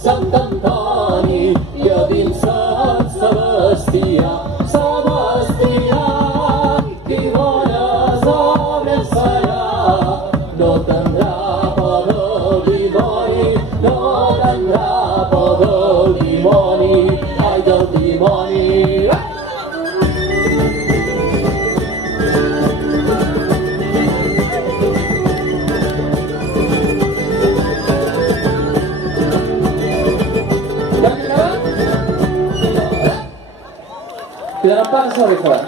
Sant'Antoni, io din Sant Sebastià, qui vora sobre el Sarà, no tendrà por el dimoni, no tendrà por el dimoni, ai del dimoni. Pilar Pan, sorry for that.